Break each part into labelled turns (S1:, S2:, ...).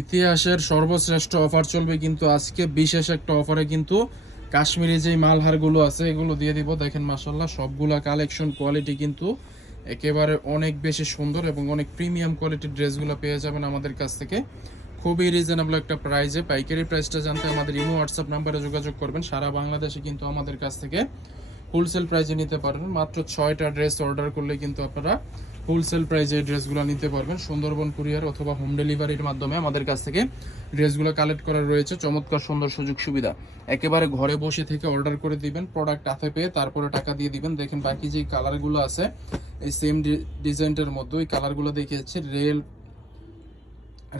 S1: ইতিহাসের সর্বশ্রেষ্ঠ অফার চলবে কিন্তু আজকে বিশেষ একটা অফারে কিন্তু কাশ্মীরি যে মালহারগুলো আছে, এগুলো দিয়ে দিব। দেখেন মাসাল্লাহ সবগুলা কালেকশন কোয়ালিটি কিন্তু একেবারে অনেক বেশি সুন্দর এবং অনেক প্রিমিয়াম কোয়ালিটির ড্রেসগুলো পেয়ে যাবেন আমাদের কাছ থেকে। খুবই রিজনেবল একটা প্রাইসে পাইকারি প্রাইসটা জানতে আমাদের ইমো হোয়াটসঅ্যাপ নাম্বারে যোগাযোগ করবেন। সারা বাংলাদেশে কিন্তু আমাদের কাছ থেকে হোলসেল প্রাইসে নিতে পারেন। মাত্র ছয়টা ড্রেস অর্ডার করলে কিন্তু আপনারা হোলসেল প্রাইসে ড্রেসগুলো নিতে পারবেন। সুন্দরবন কুরিয়ার অথবা হোম ডেলিভারির মাধ্যমে আমাদের কাছ থেকে ড্রেসগুলো কালেক্ট করা রয়েছে। চমৎকার, সুন্দর সুযোগ সুবিধা। একেবারে ঘরে বসে থেকে অর্ডার করে দিবেন প্রোডাক্ট হাতে পেয়ে তারপরে টাকা দিয়ে দিবেন। দেখেন বাকি যে কালারগুলো আছে, এই সেম ডিজাইনটার মধ্যে ওই কালারগুলো দেখিয়েছে। রেল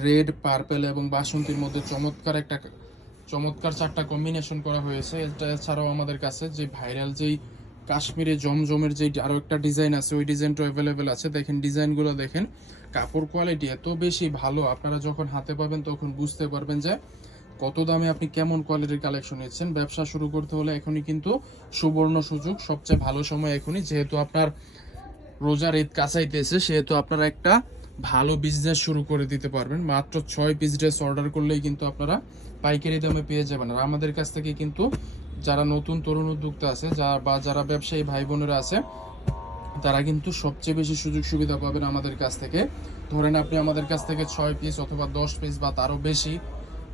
S1: রেড পার্পেল এবং বাসন্তীর মধ্যে চমৎকার একটা, চমৎকার চারটা কম্বিনেশন করা হয়েছে। এটা ছাড়াও আমাদের কাছে যে ভাইরাল যেই কাশ্মীরে জমজমের যে আরও একটা ডিজাইন আছে, ওই ডিজাইনটা অ্যাভেলেবেল আছে। দেখেন ডিজাইনগুলো দেখেন, কাপড় কোয়ালিটি এত বেশি ভালো, আপনারা যখন হাতে পাবেন তখন বুঝতে পারবেন যে কত দামে আপনি কেমন কোয়ালিটির কালেকশন নিচ্ছেন। ব্যবসা শুরু করতে হলে এখনই কিন্তু সুবর্ণ সুযোগ, সবচেয়ে ভালো সময় এখনই। যেহেতু আপনার রোজার ঈদ কাছাইতেছে, সেহেতু আপনারা একটা ভালো বিজনেস শুরু করে দিতে পারবেন। মাত্র ছয় পিস ড্রেস অর্ডার করলেই কিন্তু আপনারা পাইকারি দামে পেয়ে যাবেন। আর আমাদের কাছ থেকে কিন্তু যারা নতুন তরুণ উদ্যোক্তা আছে, যা বা যারা ব্যবসায়ী ভাই বোনেরা আছে, তারা কিন্তু সবচেয়ে বেশি সুযোগ সুবিধা পাবেন আমাদের কাছ থেকে। ধরেন আপনি আমাদের কাছ থেকে ছয় পিস অথবা দশ পিস বা তারও বেশি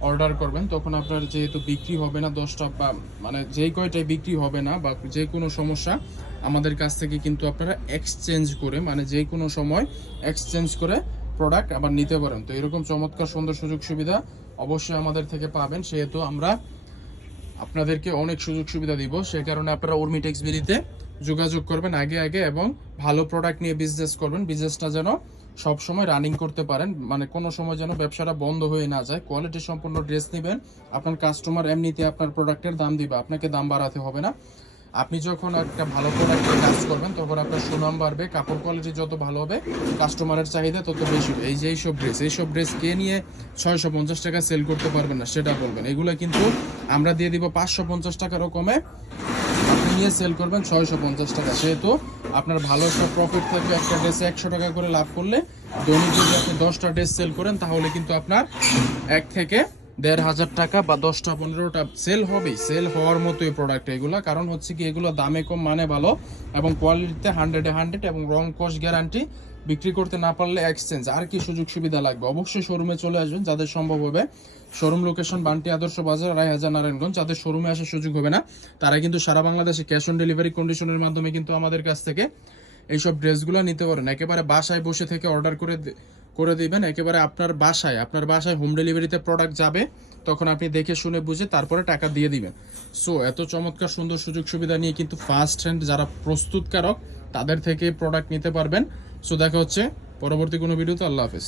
S1: অর্ডার করবেন, তখন আপনার যেহেতু বিক্রি হবে না দশটা বা মানে যেই কয়টাই বিক্রি হবে না বা যে কোনো সমস্যা, আমাদের কাছ থেকে কিন্তু আপনারা এক্সচেঞ্জ করে মানে যে কোনো সময় এক্সচেঞ্জ করে প্রোডাক্ট আবার নিতে পারেন। তো এরকম চমৎকার সুন্দর সুযোগ সুবিধা অবশ্যই আমাদের থেকে পাবেন, সেহেতু আমরা আপনাদেরকে অনেক সুযোগ সুবিধা দিব। সে কারণে আপনারা উর্মি টেক্সবিলিতে যোগাযোগ করবেন আগে আগে এবং ভালো প্রোডাক্ট নিয়ে বিজনেস করবেন। বিজনেসটা যেন সব সময় রানিং করতে পারেন। মানে কোনো সময় যেন ব্যবসাটা বন্ধ হয়ে না যায়। কোয়ালিটি সম্পূর্ণ ড্রেস নেবেন। আপনার কাস্টমার এমনিতে আপনার প্রোডাক্টের দাম দিবে। আপনাকে দাম বাড়াতে হবে না। আপনি যখন একটা ভালো প্রোডাক্টে কাজ করবেন, তখন আপনার সুনাম বাড়বে, কাপড় কোয়ালিটি যত ভালো হবে কাস্টমারের চাহিদা তত বেশি হবে। এই যে এইসব ড্রেস এইসব ড্রেস কে নিয়ে ছয়শো পঞ্চাশ টাকা সেল করতে পারবেন না, সেটা বলবেন। এগুলো কিন্তু আমরা দিয়ে দিব পাঁচশো পঞ্চাশ টাকারও কমে, আপনি নিয়ে সেল করবেন ছয়শো পঞ্চাশ টাকা। সেহেতু আপনার ভালো একটা প্রফিট থাকবে, একটা ড্রেসে একশো টাকা করে লাভ করলে, দৈনিক যদি আপনি দশটা ড্রেস সেল করেন, তাহলে কিন্তু আপনার এক থেকে দেড় হাজার টাকা বা দশটা পনেরোটা সেল হবেই সেল হওয়ার মতোই প্রোডাক্ট এগুলো। কারণ হচ্ছে কি, এগুলো দামে কম মানে ভালো এবং কোয়ালিটিতে হান্ড্রেডে হান্ড্রেড এবং রং কস্ট গ্যারান্টি বিক্রি করতে না পারলে এক্সচেঞ্জ আর কি সুযোগ সুবিধা লাগবে? অবশ্যই শোরুমে চলে আসবেন, যাদের সম্ভব হবে। শোরুম লোকেশন বান্টি আদর্শ বাজার রায় হাজার নারায়ণগঞ্জ যাদের শোরুমে আসার সুযোগ হবে না, তারা কিন্তু সারা বাংলাদেশে ক্যাশ অন ডেলিভারি কন্ডিশনের মাধ্যমে কিন্তু আমাদের কাছ থেকে এইসব ড্রেসগুলো নিতে পারেন। একেবারে বাসায় বসে থেকে অর্ডার করে করে দিবেন, একেবারে আপনার বাসায় আপনার বাসায় হোম ডেলিভারিতে প্রোডাক্ট যাবে, তখন আপনি দেখে শুনে বুঝে তারপরে টাকা দিয়ে দিবেন। সো এত চমৎকার সুন্দর সুযোগ সুবিধা নিয়ে কিন্তু ফার্স্ট হ্যান্ড যারা প্রস্তুতকারক, তাদের থেকে প্রোডাক্ট নিতে পারবেন। সো দেখা হচ্ছে পরবর্তী কোনো ভিডিওতে আল্লাহ হাফেজ।